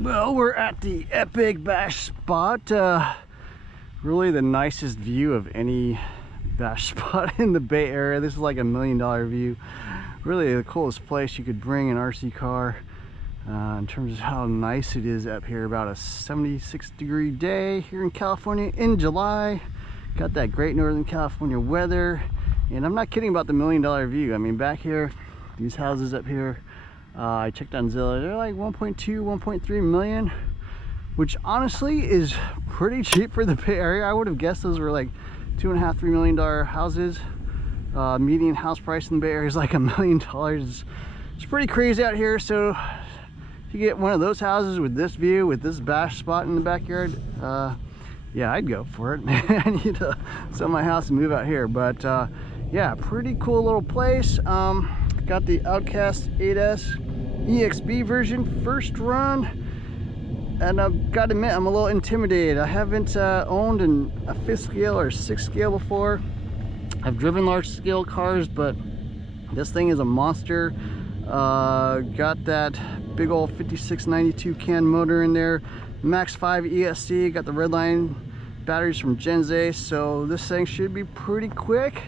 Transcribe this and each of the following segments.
Well, we're at the epic bash spot. Really the nicest view of any bash spot in the Bay Area. This is like $1 million view. Really the coolest place you could bring an RC car in terms of how nice it is up here. About a 76-degree day here in California in July. Got that great Northern California weather. And I'm not kidding about the $1 million view. I mean, back here, these houses up here, I checked on Zillow, they're like 1.2, 1.3 million, which honestly is pretty cheap for the Bay Area. I would have guessed those were like $2.5, $3 million houses. Median house price in the Bay Area is like $1 million. It's pretty crazy out here. So if you get one of those houses with this view, with this bash spot in the backyard, yeah, I'd go for it. I need to sell my house and move out here. But yeah, pretty cool little place. Got the Outcast 8S EXB version, first run, and I've got to admit I'm a little intimidated. I haven't owned a 5th scale or 6th scale before. I've driven large scale cars, but this thing is a monster. Got that big old 5692 can motor in there, Max 5 ESC, got the Redline batteries from Genze, so this thing should be pretty quick.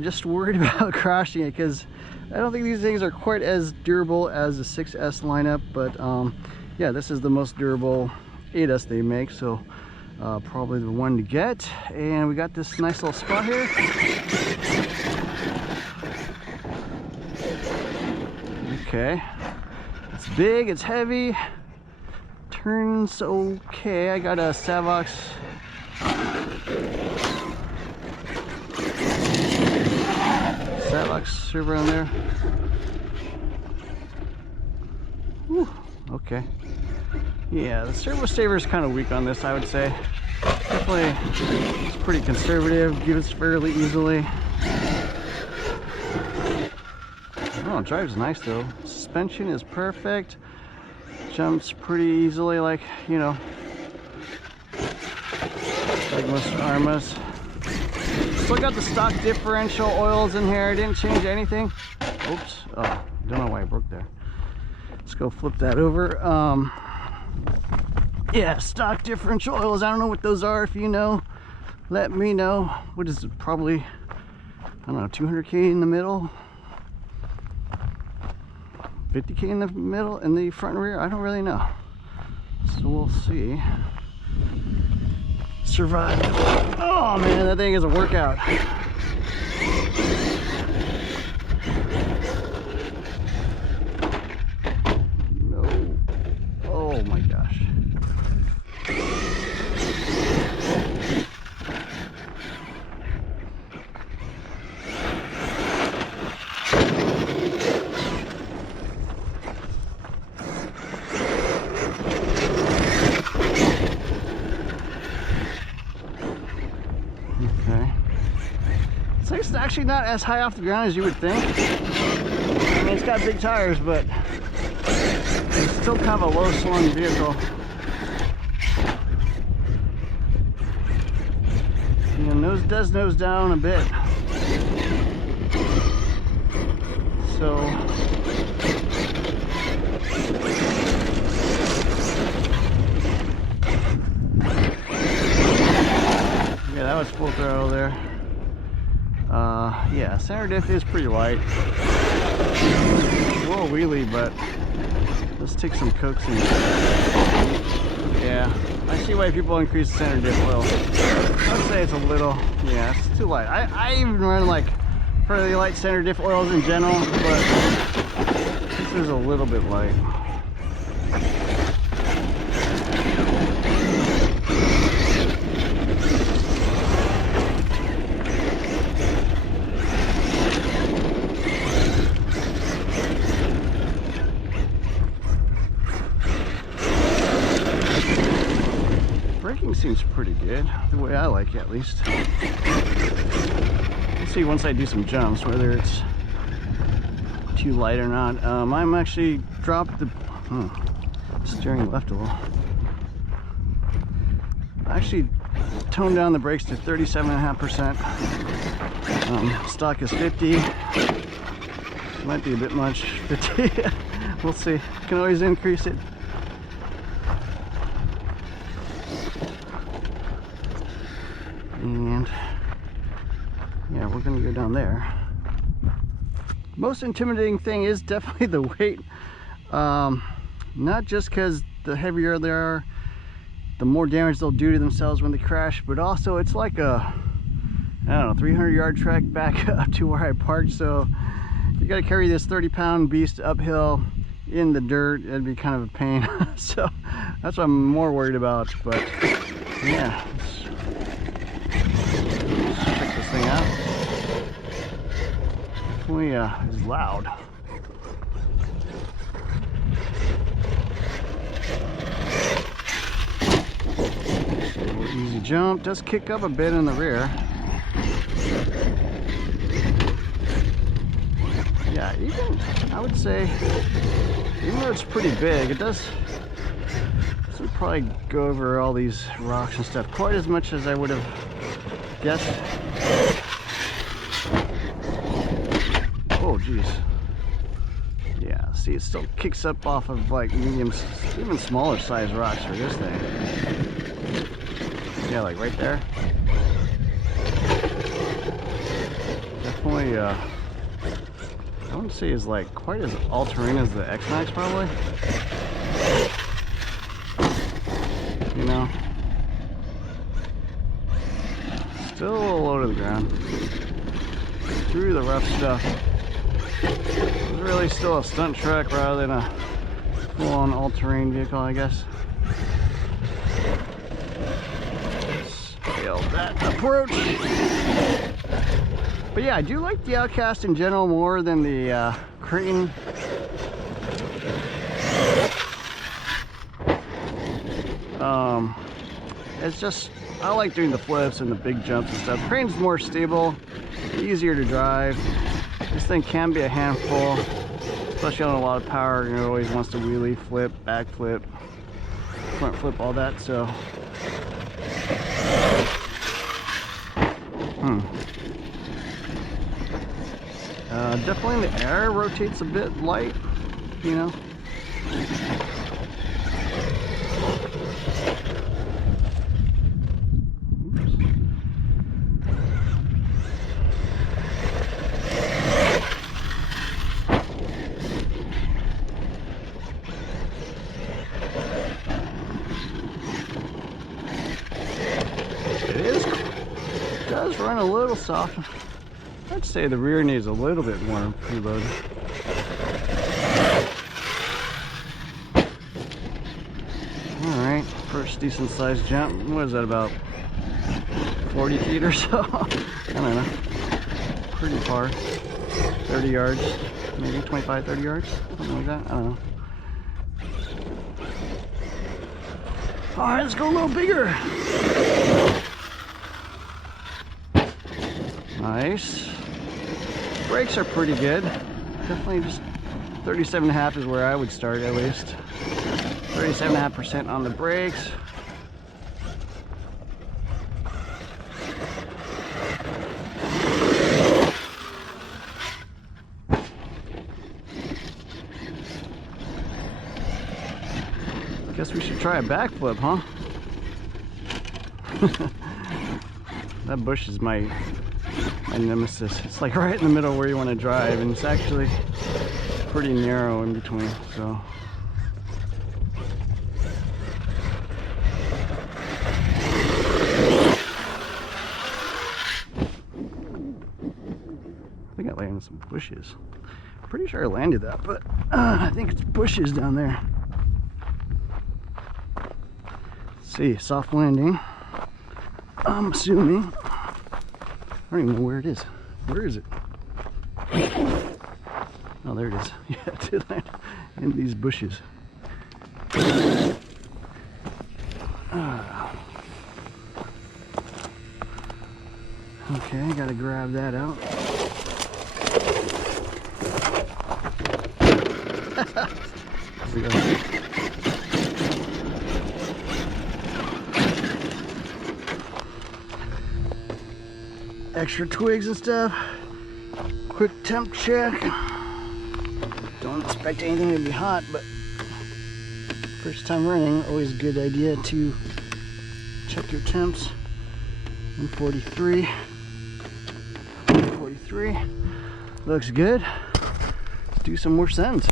Just worried about crashing it because I don't think these things are quite as durable as the 6S lineup, but yeah, this is the most durable 8S they make, so probably the one to get. And we got this nice little spot here. Okay, it's big, it's heavy, turns okay. I got a Savox servo in there. Whew, okay. Yeah, the servo saver is kind of weak on this, I would say. Definitely, it's pretty conservative, gives fairly easily. Oh, it drives nice though. Suspension is perfect. Jumps pretty easily, like, you know, like most Arrmas. Still got the stock differential oils in here. I didn't change anything. Oops. Oh, don't know why I broke there. Let's go flip that over. Yeah, stock differential oils. I don't know what those are. If you know, let me know. What is it? Probably, I don't know, 200K in the middle, 50K in the middle, in the front and rear. I don't really know. So we'll see. Survived. Oh man, that thing is a workout. No. Oh my gosh. It's actually not as high off the ground as you would think. I mean, it's got big tires, but it's still kind of a low slung vehicle. You know, does nose down a bit. So yeah, that was full throttle there. Yeah, center diff is pretty light. It's a little wheelie, but let's take some coaxing. Yeah, I see why people increase the center diff oil. I'd say it's a little, yeah, it's too light. I even run like fairly light center diff oils in general, but this is a little bit light. Braking seems pretty good, the way I like it at least. We'll see once I do some jumps whether it's too light or not. I'm actually dropped the steering left a little. I actually toned down the brakes to 37.5%. Stock is 50. Might be a bit much. 50. We'll see. Can always increase it. gonna go down there. Most intimidating thing is definitely the weight. Not just because the heavier they are, the more damage they'll do to themselves when they crash, but also it's like a, I don't know, 300-yard trek back up to where I parked. So you got to carry this 30-pound beast uphill in the dirt. It'd be kind of a pain. So that's what I'm more worried about. But yeah, let's check this thing out. Definitely is loud. Easy jump, does kick up a bit in the rear. Yeah, even I would say, even though it's pretty big, it doesn't probably go over all these rocks and stuff quite as much as I would have guessed. Oh geez. Yeah, see, it still kicks up off of like medium, even smaller size rocks for this thing. Yeah, like right there. Definitely, I wouldn't say is like quite as all-terrain as the X-Max probably. You know, still a little low to the ground. Through the rough stuff. It's really still a stunt truck rather than a full-on all-terrain vehicle, I guess. Failed that approach. But yeah, I do like the Outcast in general more than the Creighton. It's just, I like doing the flips and the big jumps and stuff. Creighton's more stable, easier to drive. This thing can be a handful, especially on a lot of power. You know, it always wants to wheelie, flip, back flip, front flip, all that. So, definitely in the air rotates a bit light, you know. Does run a little soft. I'd say the rear needs a little bit more preload. Alright, first decent sized jump. What is that, about 40 feet or so? I don't know. Pretty far. 30 yards, maybe 25, 30 yards, something like that. I don't know. Alright, let's go a little bigger. Nice. Brakes are pretty good. Definitely just 37.5 is where I would start at least. 37.5% on the brakes. Guess we should try a backflip, huh? That bush is my nemesis. It's like right in the middle where you want to drive, and it's actually pretty narrow in between, so. I think I landed in some bushes. Pretty sure I landed that, but I think it's bushes down there. Let's see, soft landing. I'm assuming. I don't even know where it is. Where is it? Oh, there it is. Yeah, it did land in these bushes. Okay, gotta grab that out. Extra twigs and stuff. Quick temp check. Don't expect anything to be hot, but first time running, always a good idea to check your temps. 143, free. Looks good. Let's do some more sends.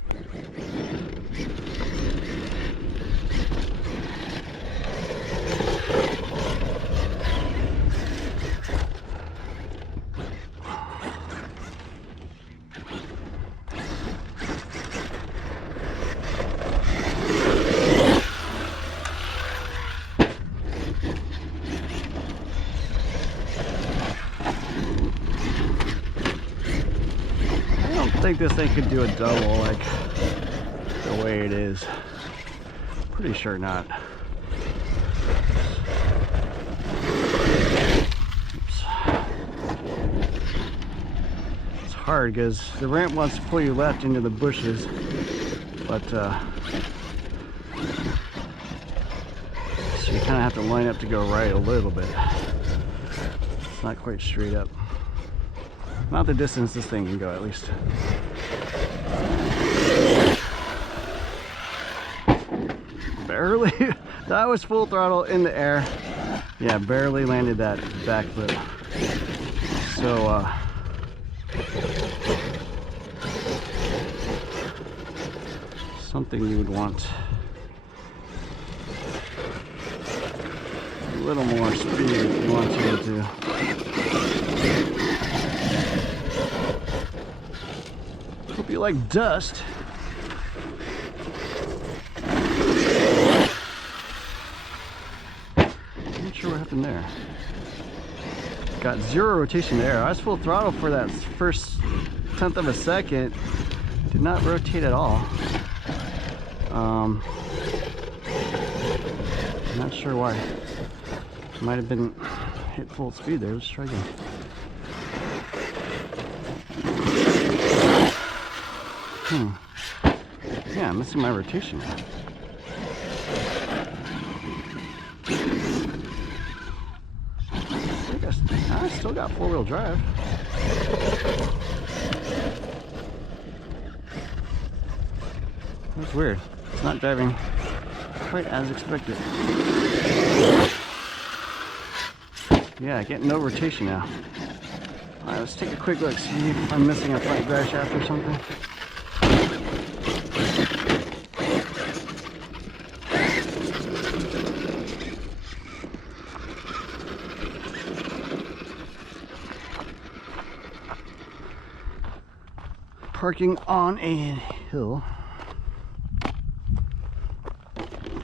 I think this thing could do a double like the way it is. Pretty sure not. Oops. It's hard because the ramp wants to pull you left into the bushes, but so you kind of have to line up to go right a little bit. It's not quite straight up. Not the distance this thing can go, at least. Barely. That was full throttle in the air. Yeah, barely landed that backflip. So, something you would want a little more speed if you want to. Hope you like dust. Not sure what happened there. Got zero rotation there. I was full throttle for that first 10th of a second. Did not rotate at all. Not sure why. Might have been hit full speed there. Let's try again. Yeah, I'm missing my rotation now. I still got four-wheel drive. That's weird. It's not driving quite as expected. Yeah, getting no rotation now. Alright, let's take a quick look, see if I'm missing a front drive shaft or something. Parking on a hill.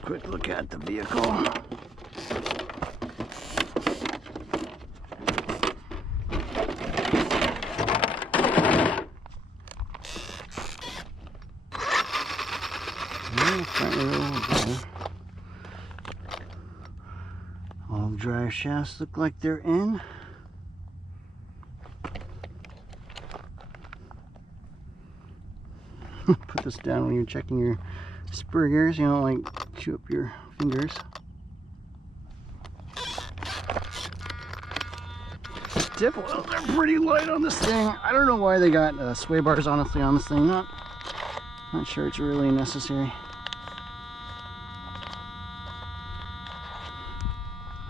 Quick look at the vehicle. All the drive shafts look like they're in. Put this down when you're checking your spur gears. You don't like chew up your fingers. Dip oils are pretty light on this thing. I don't know why they got sway bars honestly on this thing. Not sure it's really necessary.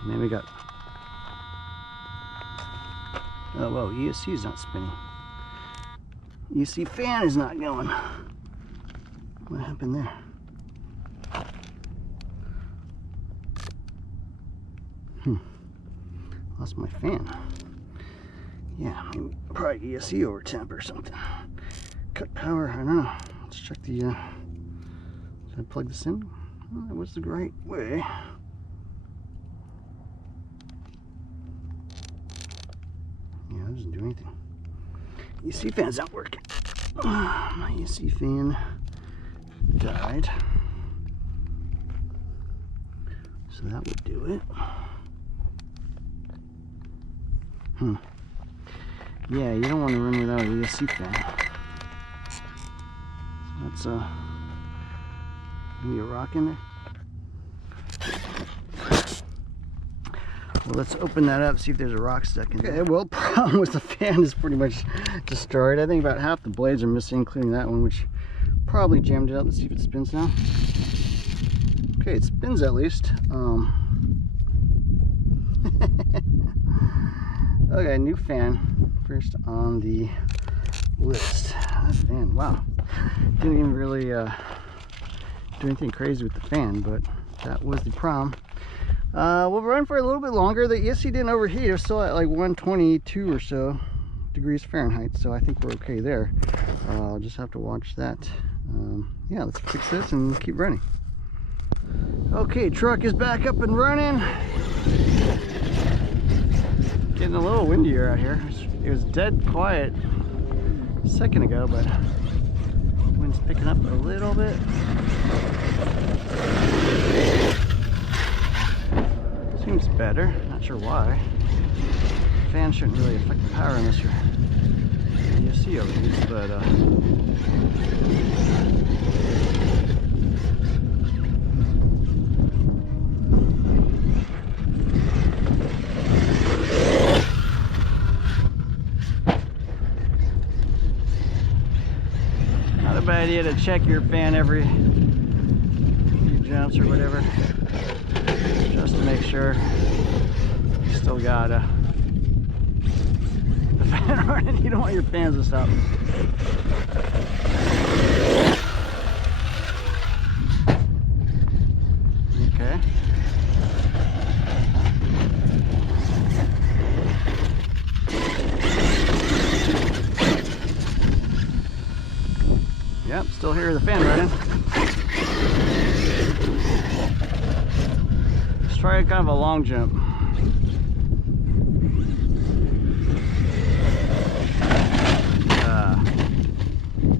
And then we got, oh well, ESC is not spinning. ESC fan is not going. What happened there? Lost my fan. Yeah, maybe probably ESC over temp or something. Cut power, I don't know. Let's check the, did I plug this in? Oh, that was the right way. Yeah, it doesn't do anything. ESC fan's not working. My ESC fan died. So that would do it. Yeah, you don't want to run without an ESC fan. That's maybe a rock in there. Well, let's open that up, see if there's a rock stuck in there. Okay, well, problem with the fan is pretty much destroyed. I think about half the blades are missing, including that one, which probably jammed it up. Let's see if it spins now. Okay, it spins at least. Okay, new fan. First on the list. That fan, wow. Didn't even really do anything crazy with the fan, but that was the problem. We'll run for a little bit longer. The ESC didn't overheat. It was still at like 122 or so degrees Fahrenheit, so I think we're okay there. I'll just have to watch that. Yeah, let's fix this and keep running. Okay, truck is back up and running. Getting a little windier out here. It was dead quiet a second ago, but wind's picking up a little bit. Seems better, not sure why. Fan shouldn't really affect the power unless you're ESC overheats, but not a bad idea to check your fan every few jumps or whatever, just to make sure you still got the fan running. You don't want your fans to stop. Okay. Yep, still hear the fan running. Let's try kind of a long jump.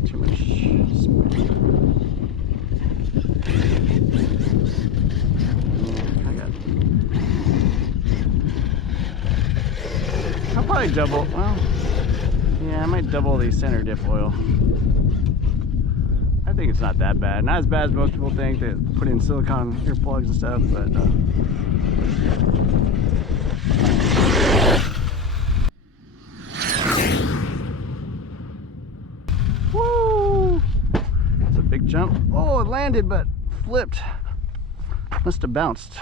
Too much spin. I'll probably double, well, yeah, I might double the center dip oil. I think it's not that bad. Not as bad as most people think. They put in silicone earplugs and stuff, but woo! It's a big jump. Oh, it landed, but flipped. Must have bounced.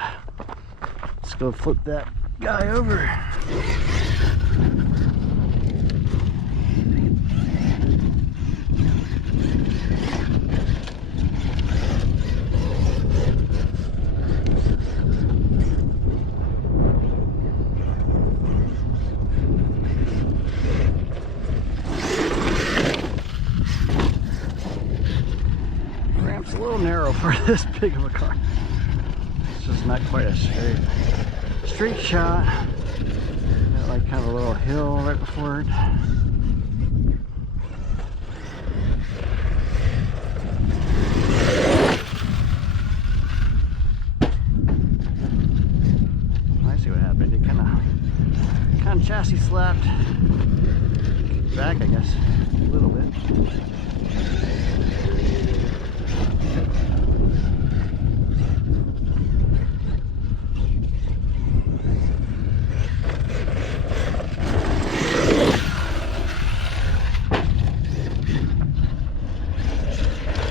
Let's go flip that guy over. Ramp's a little narrow for this big of a car. It's just not quite a straight shot. Got like kind of a little hill right before it. I see what happened. It kind of chassis slapped back, I guess, a little bit.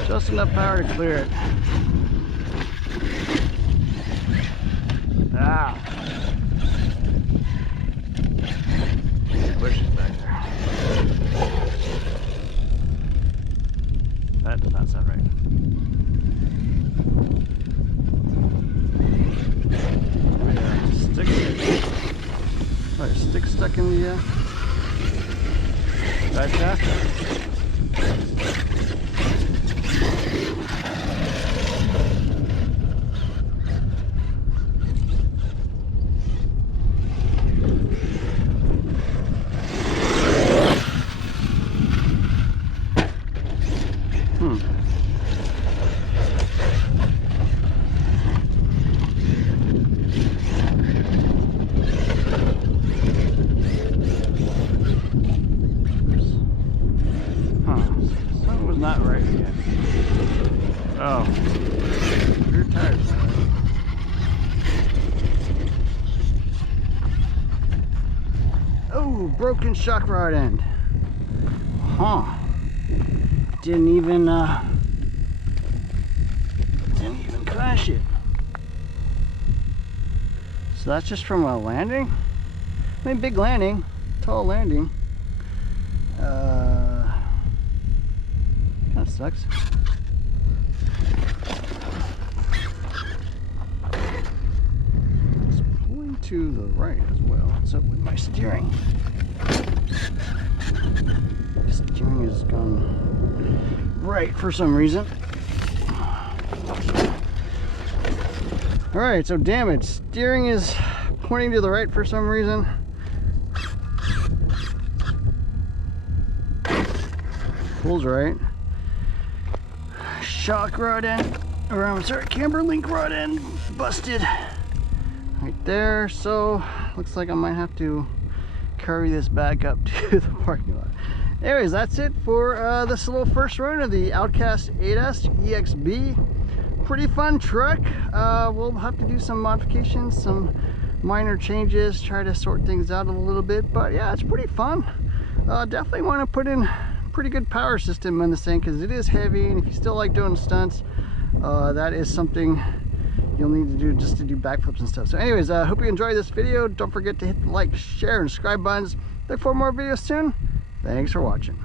Just enough power to clear it. Ah. Push it back there. That does not sound right. Stick stuck in the bad shaft. Not right yet. Oh, rear tire's not right. Oh, broken shock rod end. Huh. Didn't even crash it. So that's just from a landing? I mean, big landing, tall landing. sucks. It's pulling to the right as well. What's up with my steering? Steering has gone right for some reason. Alright, so damage. Steering is pointing to the right for some reason. Pulls right. Shock rod end, or I'm sorry, camber link rod end busted right there. So looks like I might have to carry this back up to the parking lot. Anyways, that's it for this little first run of the Outcast 8S EXB. Pretty fun truck. We'll have to do some modifications, some minor changes, try to sort things out a little bit, but yeah, it's pretty fun. Definitely want to put in pretty good power system in this thing because it is heavy, and if you still like doing stunts, that is something you'll need to do just to do backflips and stuff. So anyways, I hope you enjoyed this video. Don't forget to hit the like, share, and subscribe buttons. Look for more videos soon. Thanks for watching.